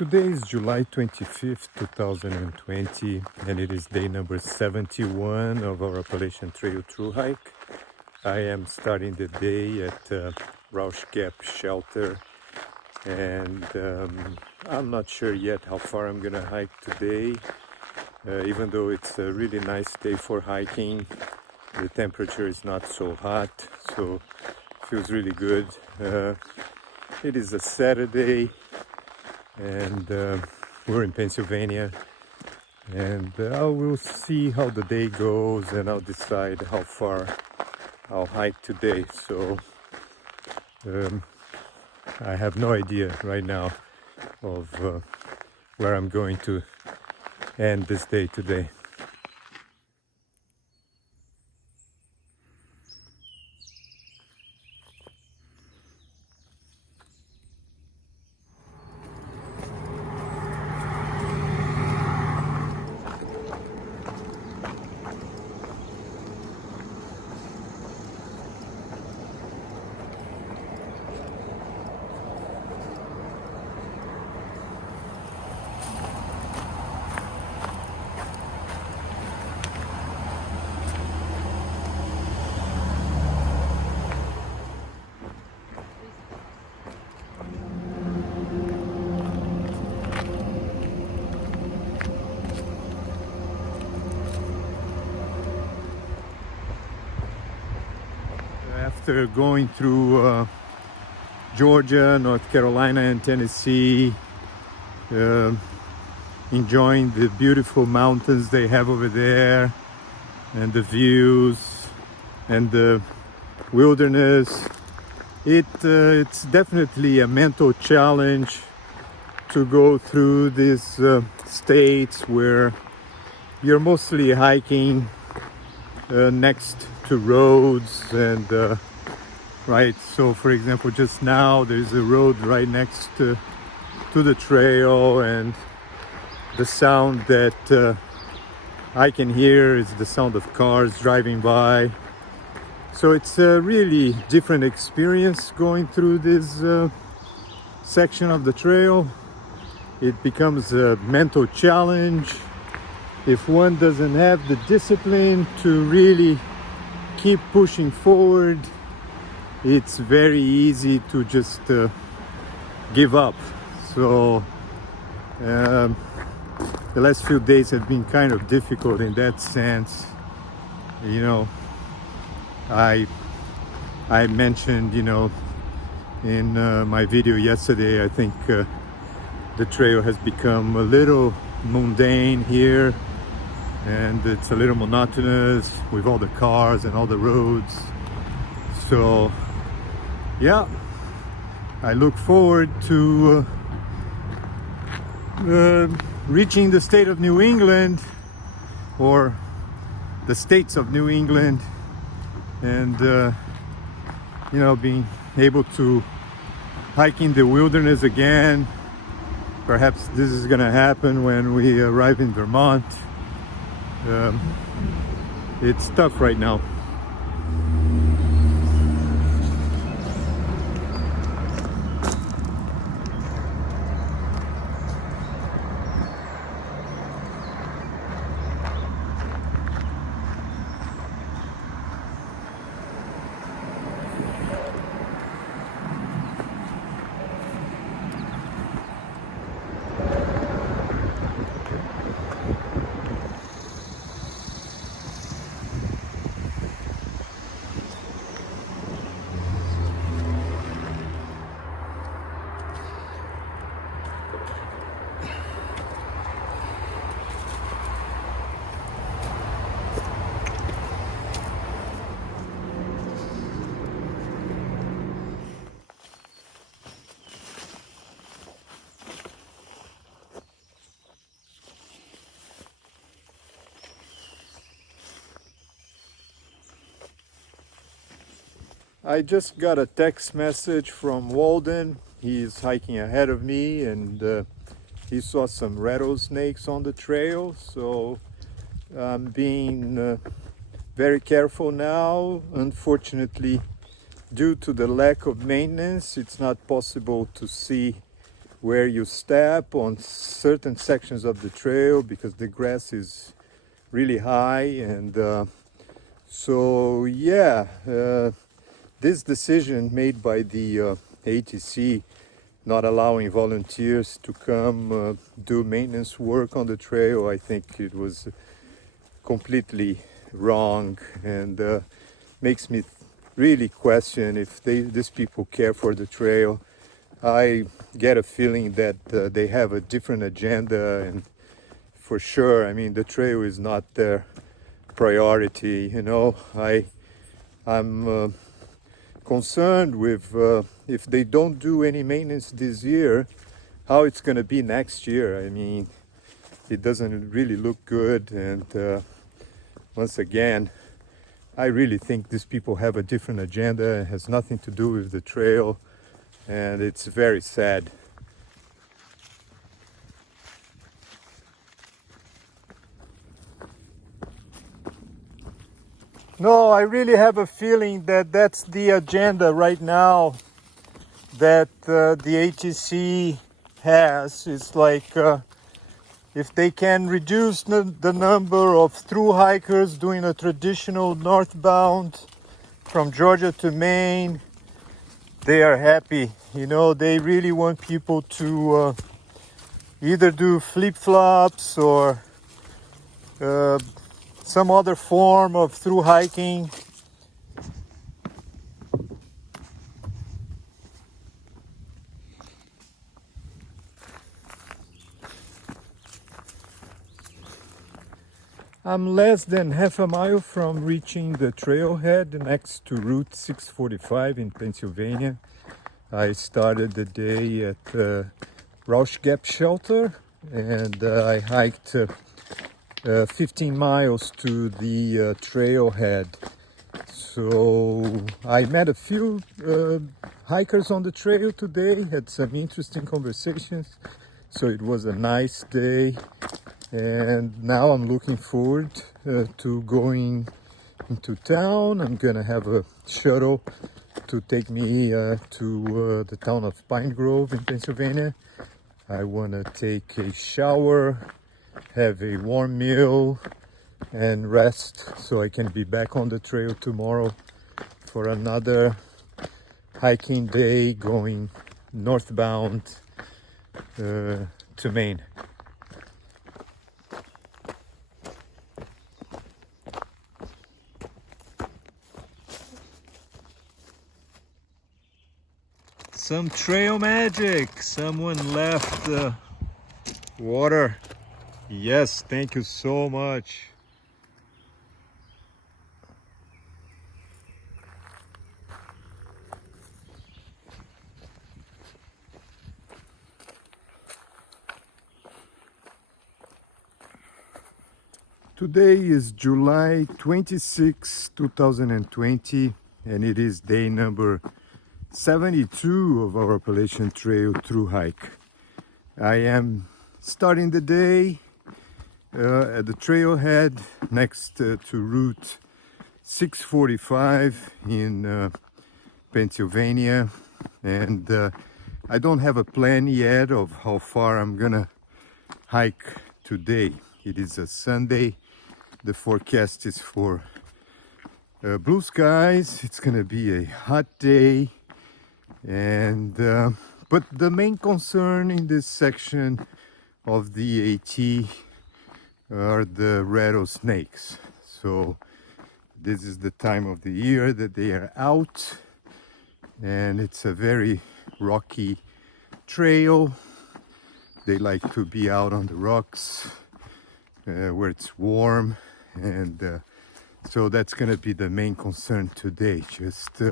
Today is July 25th, 2020, and it is day number 71 of our Appalachian Trail Thru-Hike. I am starting the day at Rausch Gap Shelter, and I'm not sure yet how far I'm gonna hike today. Even though it's a really nice day for hiking, the temperature is not so hot, so it feels really good. It is a Saturday, and we're in Pennsylvania, and I will see how the day goes, and I'll decide how far I'll hike today. So I have no idea right now of where I'm going to end this day today. After going through Georgia, North Carolina, and Tennessee, enjoying the beautiful mountains they have over there, and the views, and the wilderness, it's definitely a mental challenge to go through these states where you're mostly hiking next to roads, and right, so for example, just now there's a road right next to the trail, and the sound that I can hear is the sound of cars driving by. So it's a really different experience going through this section of the trail. It becomes a mental challenge if one doesn't have the discipline to really keep pushing forward. It's very easy to just give up. So the last few days have been kind of difficult in that sense. You know, I mentioned, you know, in my video yesterday, I think the trail has become a little mundane here, and it's a little monotonous with all the cars and all the roads. So yeah, I look forward to reaching the state of New England, or the states of New England, and you know, being able to hike in the wilderness again. Perhaps this is gonna happen when we arrive in Vermont. It's tough right now. I just got a text message from Walden. He's hiking ahead of me, and he saw some rattlesnakes on the trail, so I'm being very careful now. Unfortunately, due to the lack of maintenance, it's not possible to see where you step on certain sections of the trail because the grass is really high. And so yeah, this decision made by the ATC not allowing volunteers to come do maintenance work on the trail, I think it was completely wrong, and makes me really question if these people care for the trail. I get a feeling that they have a different agenda, and for sure, I mean, the trail is not their priority. You know, I'm concerned with if they don't do any maintenance this year, how it's going to be next year. I mean, it doesn't really look good, and once again, I really think these people have a different agenda. It has nothing to do with the trail, and it's very sad. No, I really have a feeling that that's the agenda right now that the ATC has. It's like if they can reduce the number of thru-hikers doing a traditional northbound from Georgia to Maine, they are happy. You know, they really want people to either do flip-flops or some other form of thru-hiking. I'm less than half a mile from reaching the trailhead next to Route 645 in Pennsylvania. I started the day at Rausch Gap Shelter, and I hiked 15 miles to the trailhead. So I met a few hikers on the trail today, had some interesting conversations. So it was a nice day. And now I'm looking forward to going into town. I'm gonna have a shuttle to take me to the town of Pine Grove in Pennsylvania. I wanna take a shower, have a warm meal, and rest so I can be back on the trail tomorrow for another hiking day going northbound to Maine. Some trail magic. Someone left water. Yes, thank you so much. Today is July 26, 2020, and it is day number 72 of our Appalachian Trail Thru-Hike. I am starting the day at the trailhead next to Route 645 in Pennsylvania, and I don't have a plan yet of how far I'm gonna hike today. It is a Sunday. The forecast is for blue skies. It's gonna be a hot day. And but the main concern in this section of the AT are the rattlesnakes. So this is the time of the year that they are out, and it's a very rocky trail. They like to be out on the rocks where it's warm, and so that's gonna be the main concern today. Just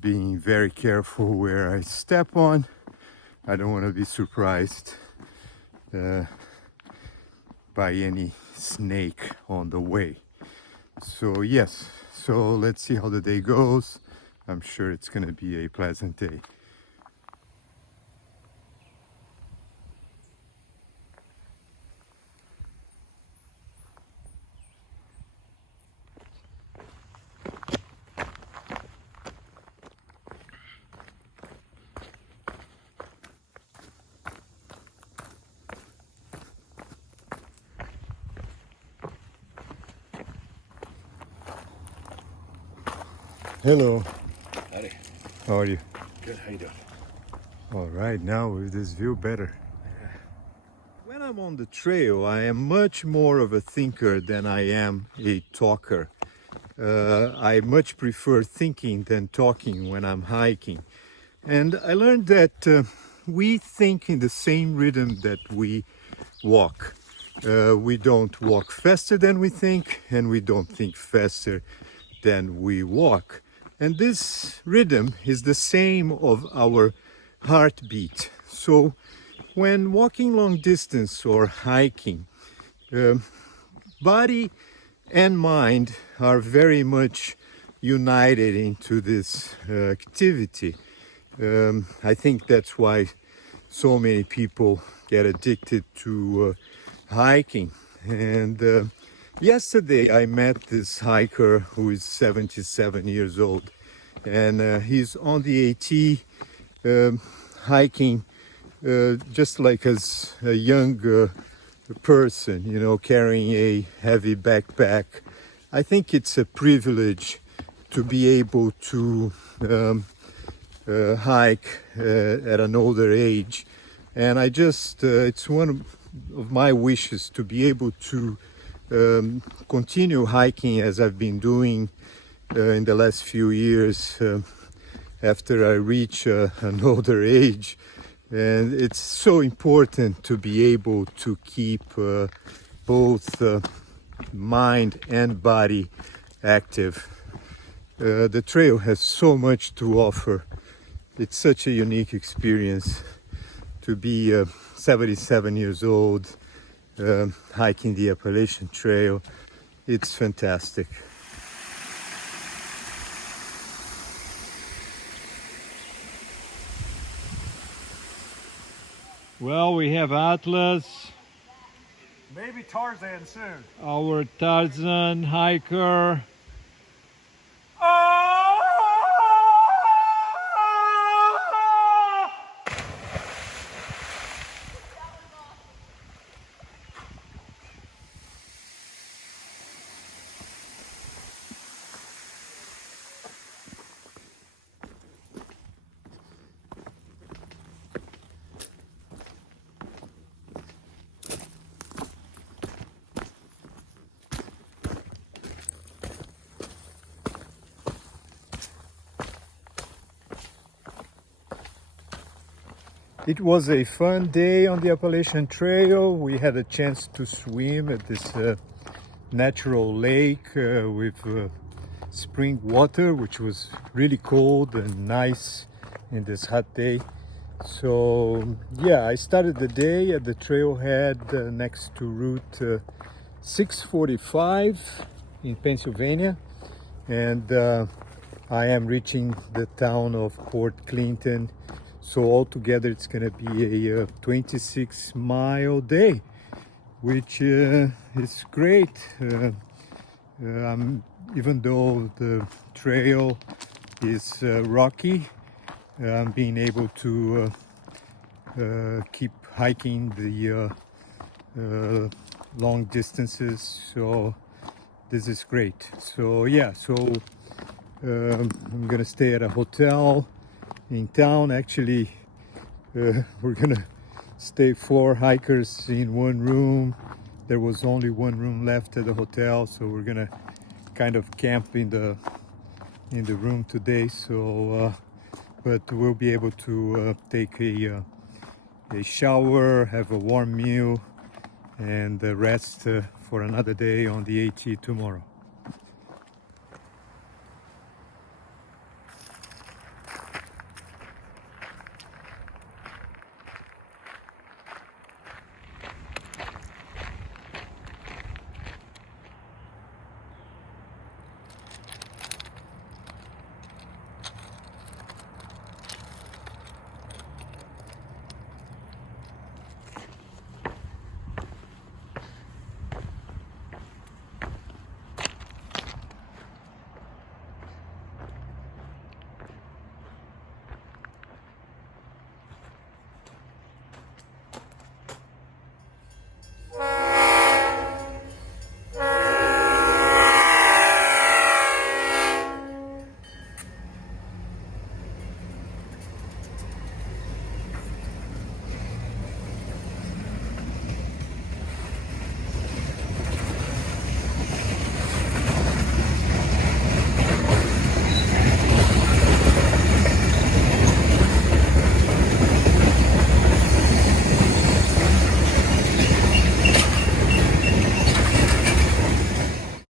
being very careful where I step on. I don't want to be surprised by any snake on the way. So yes, so let's see how the day goes. I'm sure it's going to be a pleasant day. Hello. Howdy. How are you? Good, how you doing? All right, now with this view better. When I'm on the trail, I am much more of a thinker than I am a talker. I much prefer thinking than talking when I'm hiking. And I learned that we think in the same rhythm that we walk. We don't walk faster than we think, and we don't think faster than we walk. And this rhythm is the same of our heartbeat. So when walking long distance or hiking, body and mind are very much united into this activity. I think that's why so many people get addicted to hiking. And yesterday I met this hiker who is 77 years old, and he's on the AT hiking just like as a young person, you know, carrying a heavy backpack. I think it's a privilege to be able to hike at an older age. And I just, it's one of my wishes to be able to continue hiking as I've been doing in the last few years after I reach an older age. And it's so important to be able to keep both mind and body active. The trail has so much to offer. It's such a unique experience to be 77 years old, hiking the Appalachian Trail. It's fantastic. Well, we have Atlas, Maybe Tarzan soon. our Tarzan hiker. It was a fun day on the Appalachian Trail. We had a chance to swim at this natural lake with spring water, which was really cold and nice in this hot day. So yeah, I started the day at the trailhead next to Route 645 in Pennsylvania, and I am reaching the town of Port Clinton. So altogether it's going to be a 26-mile day, which is great. Even though the trail is rocky, I'm being able to keep hiking the long distances. So this is great. So yeah, I'm going to stay at a hotel in town. Actually, we're gonna stay 4 hikers in one room. There was only one room left at the hotel, so we're gonna kind of camp in the room today. So but we'll be able to take a shower, have a warm meal, and rest for another day on the AT tomorrow.